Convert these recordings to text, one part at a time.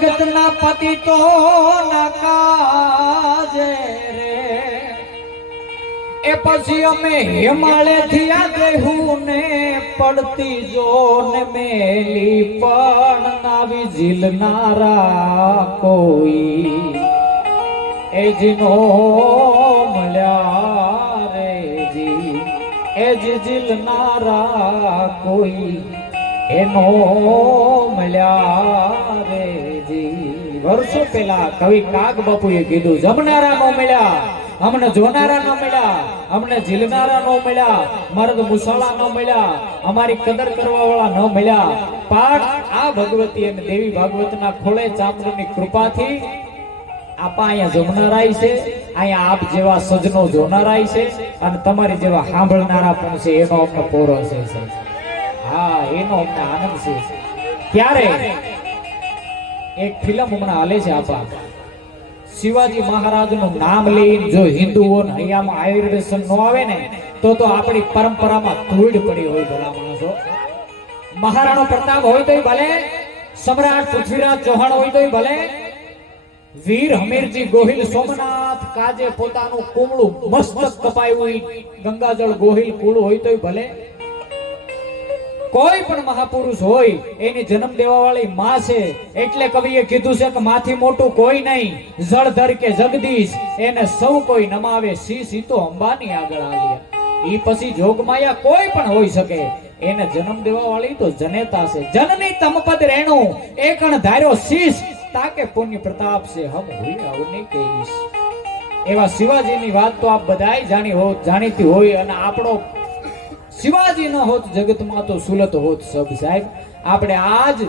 જગતના પતિ તો નકાજે રે. એ પછી અમે હિમાલયથી આ દેહું ને પડતી જો ને મેલી, પણ નાવી ઝીલનારા કોઈ. એ જીનો મળ્યા રે જી. એ ઝીલનારા કોઈ. એનો મળ્યા વર્ષો પેલા કવિ કાગ બાપુએ કીધું જમનારા નો મળ્યા, અમને જોનારા નો મળ્યા, અમને ઝીલનારા નો મળ્યા, મર્દ મુસાળા નો મળ્યા, અમારી કદર કરવા વાળા ન મળ્યા પાઠ આ ભગવતી અને દેવી ભાગવતના ખોળે ચામડાની કૃપાથી આપા અહીંયા જમનારાય છે, અહીંયા આપ જેવા સજનો જોનારાય છે, અને તમારી જેવા સાંભળનારા પણ છે, એનો અમને પોરો છે. હા, એનો મહારાજનું નામ લઈને જો હિન્દુઓ હૈયામાં આયુર્વેદન નો આવે ને, તો તો આપણી પરંપરામાં ધૂળ પડી હોય ભલા માણસો. મહારાણો પ્રતાપ હોય તોય ભલે, સમ્રાટ પૃથ્વીરાજ ચૌહાણ હોય તોય ભલે. વીર હમીરજી ગોહિલ સોમનાથ કાજે પોતાનું કુમળું મસ્તક કપાયું ગંગાજળ ગોહિલ કુળ હોય તોય ભલે. કોઈ પણ મહાપુરુષ હોય, એની જન્મ દેવા વાળી માં છે. એટલે કવિએ કીધું છે કે માથી મોટું કોઈ નહીં. જળધર કે જગદીશ. એને સૌ કોઈ નમાવે. શીશ સીતો અંબાની આગળ આવ્યા. ઈ પછી જોગમાયા કોઈ પણ હોઈ શકે. એને જન્મ દેવા વાળી તો જનેતા છે. જનની તમપદ રેણુ. એકણ ધાર્યો શીશ. તાકે પુણ્ય પ્રતાપ છે. હમ હોય આવને કેઈશ એવા શિવાજીની વાત તો આપ બધાય જાણી હો જાણીતી હોય અને આપણો શિવાજી ન હોત, જગતમાં તો સુલત હોત સબ સાહેબ. આપણે આજ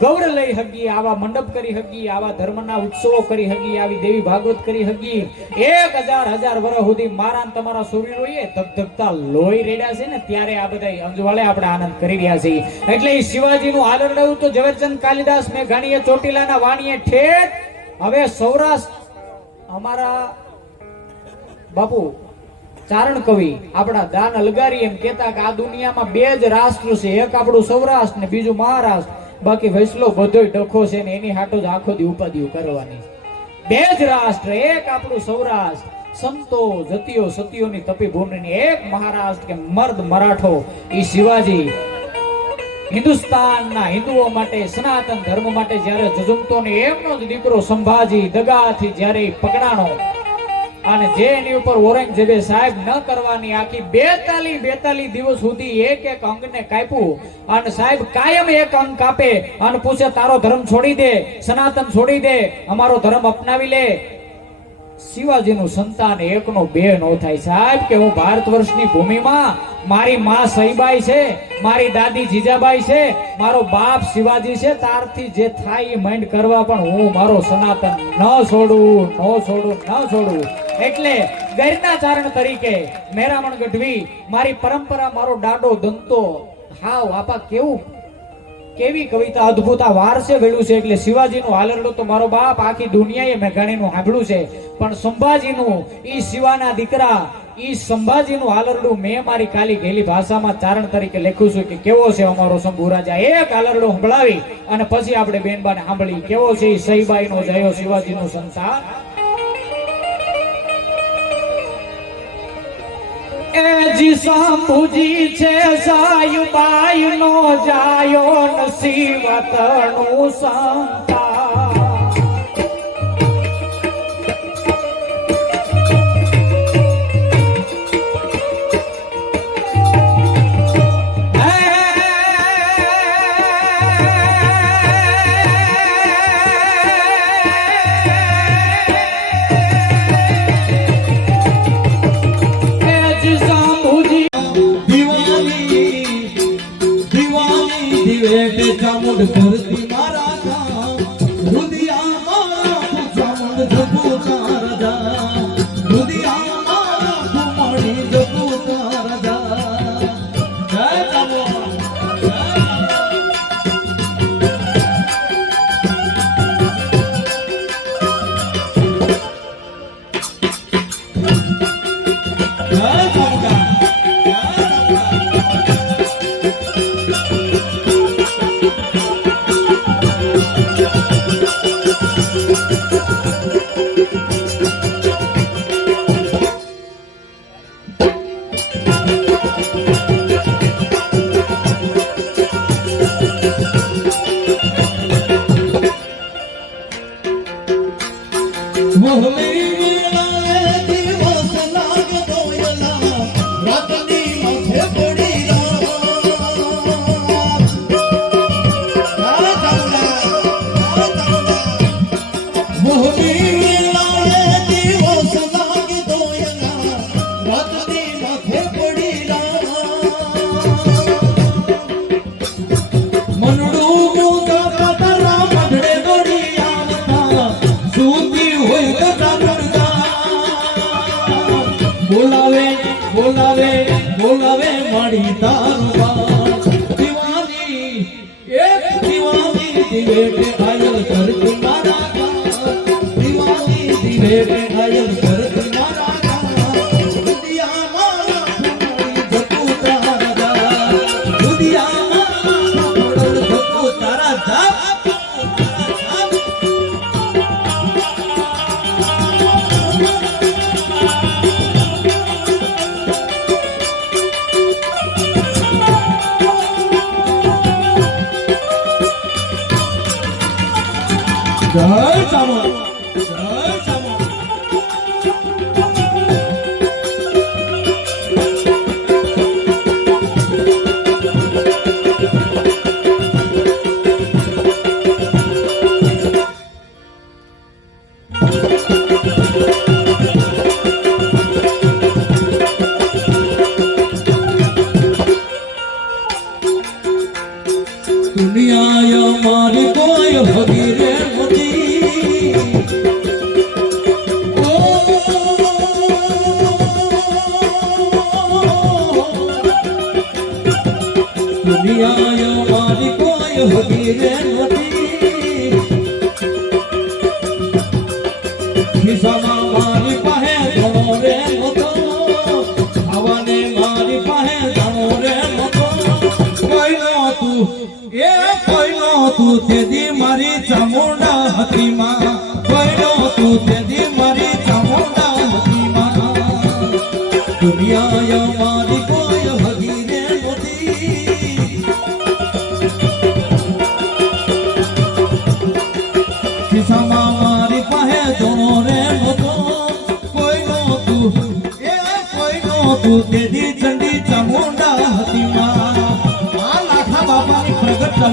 ગૌર લઈ હગી આવા મંડપ કરી હગી આવા ધર્મના ઉત્સવો કરી હગી આવી દેવી ભાગવત કરી હગી એક હજાર હજાર વર્ષ સુધી મારા તમારા શરીરોએ ધબધબતા લોહી રેડ્યા છે ને, ત્યારે આ બધા અંજવાળે આપણે આનંદ કરી રહ્યા છીએ. એટલે એ શિવાજીનું રહ્યું તો ઝવેરચંદ કાલિદાસ મેઘાણીએ, ચોટીલાના વાણીએ ઠેઠ, હવે સૌરાષ્ટ્ર અમારા બાપુ ચારણ કવિ, આપણા દાન અલગારી એમ કહેતા કે આ દુનિયામાં બે જ રાષ્ટ્ર છે. એક આપણું સૌરાષ્ટ્ર ને બીજું મહારાષ્ટ્ર. બાકી વૈસલો બધોય ડખો છે ને એની હાટો જ આખો દી ઉપાધિઓ કરવાની. બે જ રાષ્ટ્ર, એક આપણું સૌરાષ્ટ્ર. સંતો, જતીઓ, સતીઓની તપી ભૂમિની એક મહારાષ્ટ્ર કે મર્દ મરાઠો. એ શિવાજી હિન્દુસ્તાનના હિન્દુઓ માટે, સનાતન ધર્મ માટે જ્યારે જજુમતો ને એમનો જ દીકરો સંભાજી દગાથી જ્યારે પકડાણો અને જે એની ઉપર ઔરંગઝેબે સાહેબ ન કરવાની આખી બેતાલી બેતાલી દિવસ સુધી એક એક અંગને કાપ્યું અને સાહેબ કાયમ એક અંગ કાપે અને પૂછે, તારો ધર્મ છોડી દે, સનાતન છોડી દે, અમારો ધર્મ અપનાવી લે. શિવાજીનું સંતાન એકનો બે નો થાય. સાહેબ કે હું ભારત વર્ષની ભૂમિમાં મારી માં સહીબાઈ છે, મારી દાદી જીજાબાઈ છે, મારો બાપ શિવાજી છે, તારથી જે થાય એ માઇન્ડ કરવા પણ હું મારો સનાતન ન છોડું ન છોડું ન છોડું. એટલે ગૈરના ચારણ તરીકે મેરામણ ગઢવી, મારી પરંપરા, મારો ડાડો દંતો હાવ, આપા કેવું? કેવી કવિતા, અદ્ભુત આ વારસે વેળું છે, એટલે શિવાજીનું હાલરડું તો મારો બાપ, આખી દુનિયાએ મેઘાણીનું સાંભળ્યું છે. પણ સંભાજીનું, ઈ શિવાના દીકરા, ઈ સંભાજીનું હાલરડું મેં મારી કાલી ગેલી ભાષામાં ચારણ તરીકે લખ્યું છું કે કેવો છે અમારો શંભુ રાજા એક હાલરડું સંભળાવી અને પછી આપણે બેનબાને સાંભળી કેવો છે સહીબાઈનો જયો, શિવાજીનો સંસાર? એ જી સાંભુજી છે સાયુબાઈ નો જાયો નસીવતનું સંતાન Ha ha. વાળી તારું દિવાની એક દિવાની દિવેટ દુનિયા અમારી કોઈ ભગીરે નથી. દુનિયા અમારી કોઈ ભગીરે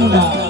是的。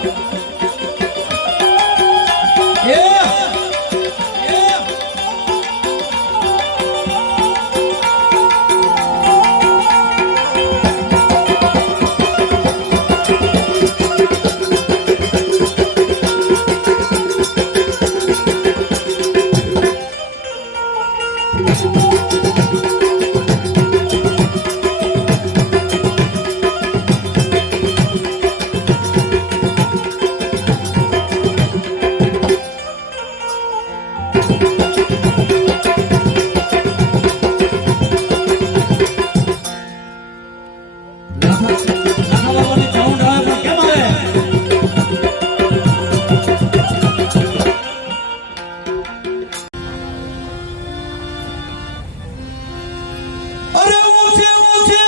અરે ઊંચે ઊંચે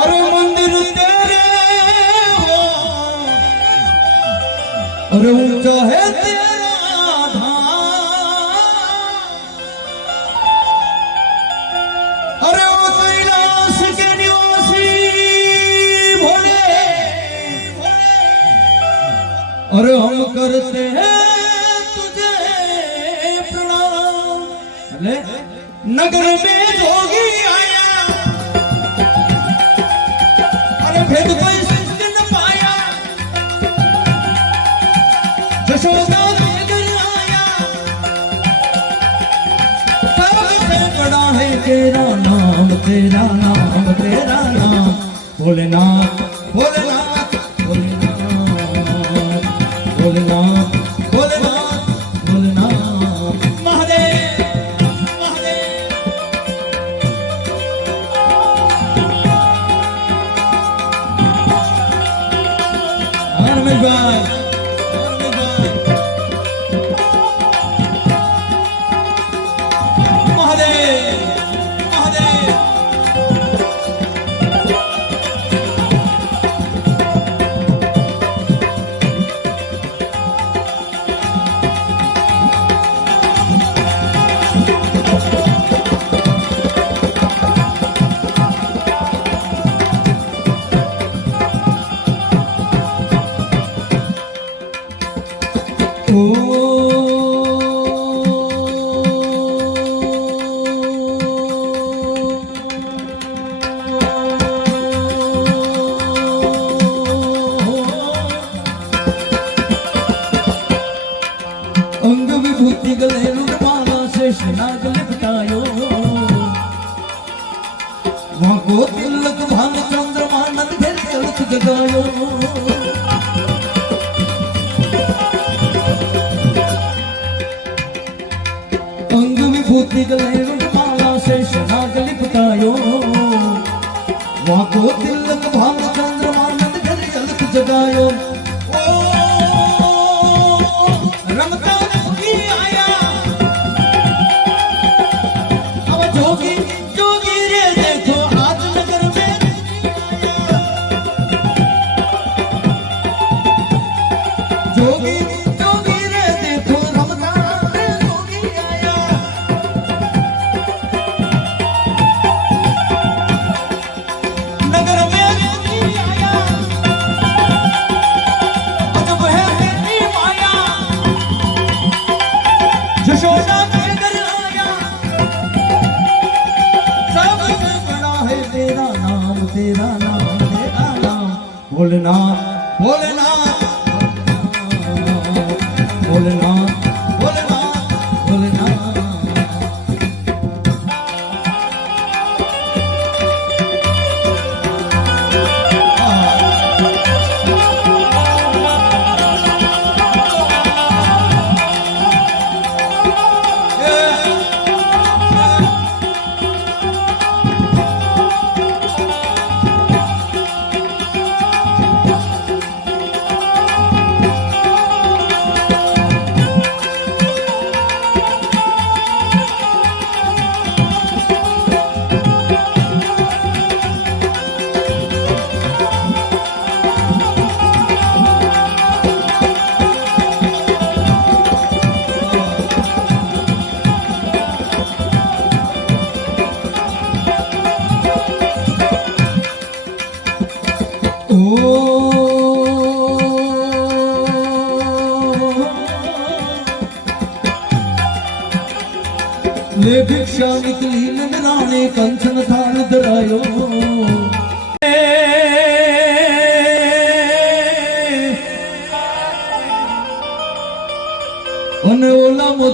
અરે મંદિર તેરે અરે ઊંચો હે તેરા ધામ. અરે ઓ કૈલાસ કે નિવાસી ભોલે. અરે હમ કરતે હૈ नगर में जोगी आया। अरे भेद तो कोई न पाया। जशोदा नगर घर आया सबसे बड़ा है तेरा नाम तेरा नाम तेरा नाम। भोलेनाथ भोलेनाथ भोलेनाथ भोलेनाथ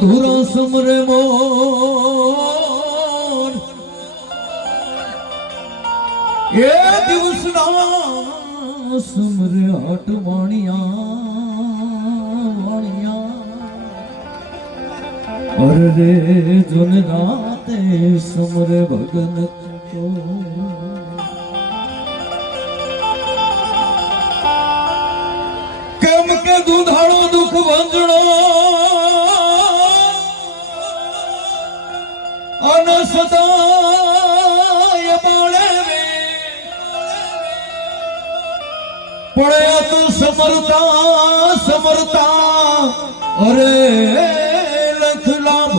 મધુરા સમરે મોર. એ દિવસના સમરે હટ વાણિયા વાણિયા અરે રે જુન રાતે સમરે ભગન તો કેમ કે દુધાળો દુઃખ વંજણો અન સદાય બાળે રે. પડ્યા તું સમરતા સમરતા, અરે લખ લાભ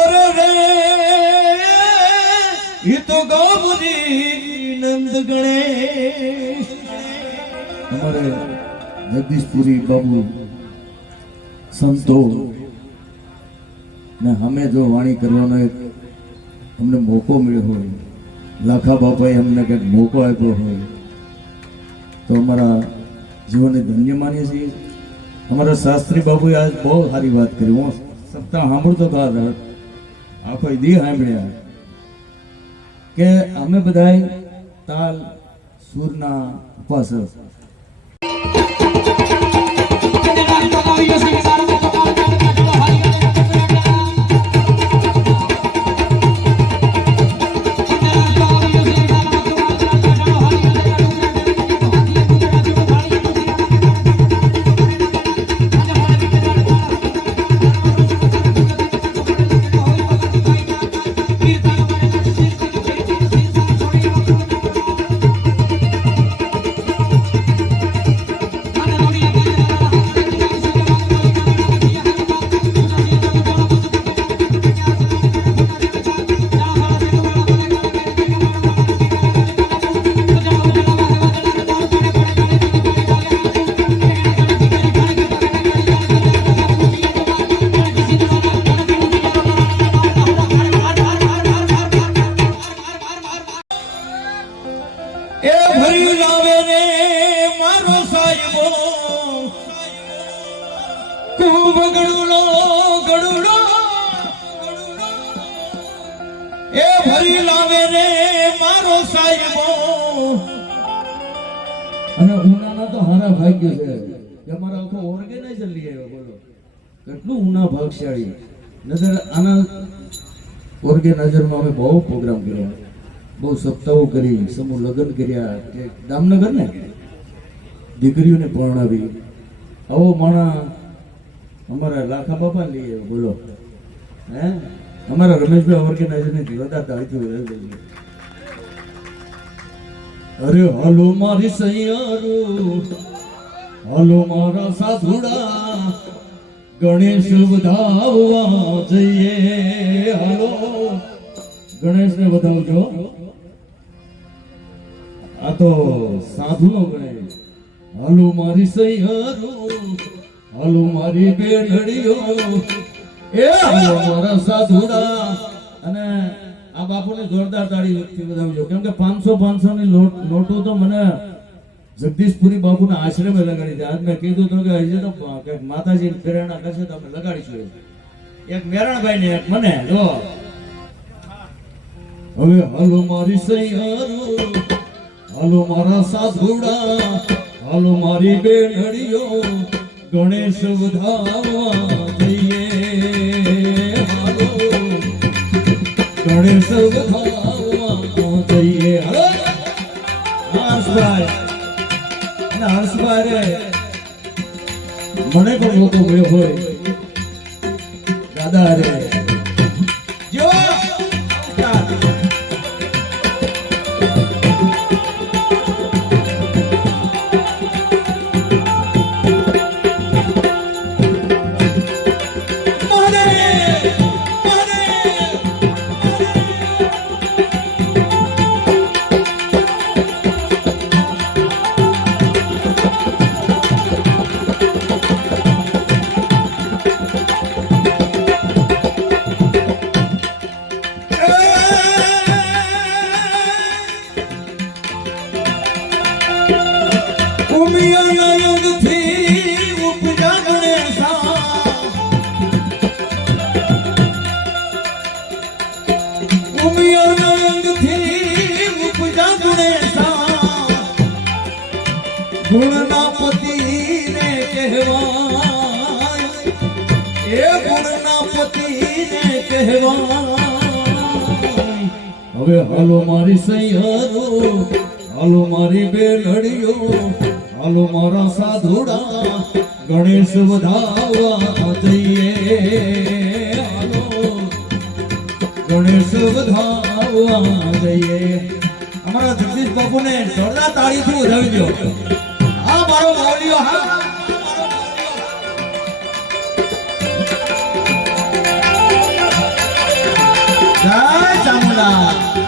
અરે રે એ તો ગામની નંદ ગણેશ. અમારે બાબુ સંતો ને અમે જો વાણી કરવાનો એક અમને મોકો મળ્યો હોય, લાખા બાપાએ અમને કંઈક મોકો આપ્યો હોય, તો અમારા જીવનને ધન્ય માનીએ છીએ. અમારા શાસ્ત્રી બાબુએ આજ બહુ સારી વાત કરી. હું સપ્તાહ સાંભળતો હતો આખો દી સાંભળ્યા. કે અમે બધાય તાલ, સૂરના, ઉપાસક એ ભરી લાવે ને મારો સાહેબો ખૂબ ગડુલો ગડુલો એ ભરી લાવે રે મારો સાહેબો અને ઉનાના તો હારા ભાગ્ય છે. કે ભાગશાળી. નજર આના ઓર્ગેનાઇઝરમાં અમે બહુ પ્રોગ્રામ કર્યા. બહુ સપ્તાહો કરી, સમૂહ લગ્ન કર્યા, કે દામનગર ને? દીકરીઓને પરણાવી. આવો માણા, અમારા લાખા બાપા લઈએ, બોલો. હે? અમારા રમેશભાઈ ઓર્ગેનાઇઝરની જોરદાર તાળીથી અરે હલો મારી સૈયારો, હલો મારા સાધુડા, ગણેશ વધાવવા જઈએ. હાલો. ગણેશને વધાવજો. આ તો સાધુનો ગણેશ હાલો મારી સૈયારો, હાલો મારી બેડડીઓ એ હાલો મારા સાધુડા. અને આ બાપુને જોરદાર તાળી વધાવજો. કેમ કે પાંચસો પાંચસો ની નોટ તો મને જગદીશપુરી બાપુના આશ્રમે લગાડી છે. આજ મેં કીધું તો કે હજી તો માતાજી પ્રેરણા કરશે તો અમે લગાડીશું એક મેરણભાઈ ને એક મને, જો. હવે હાલો મારી સૈયારો. હાલો મારા સાધુડા, હાલો મારી બેનડીઓ, ગણેશ વધાવવા જઈએ. હાલો, ગણેશ વધાવવા જઈએ. હાલો હર્ષભાઈ હર્ષભાઈ મને પણ મોકો મળ્યો હોય. દાદા રે. ગુણના પતિને કહેવાય. એ ગુણના પતિને કહેવાય. હવે હાલો મારી સૈયારો હાલો મારી બે બેલડીઓ હાલો મારા સાધુડા, ગણેશ વધાવવા જઈએ. હાલો, ગણેશ વધાવવા જઈએ. અમારા જગદીશ બાપુને જોરદાર તાળીથી વધાવી દો હા, મારો માવલીઓ હા. જય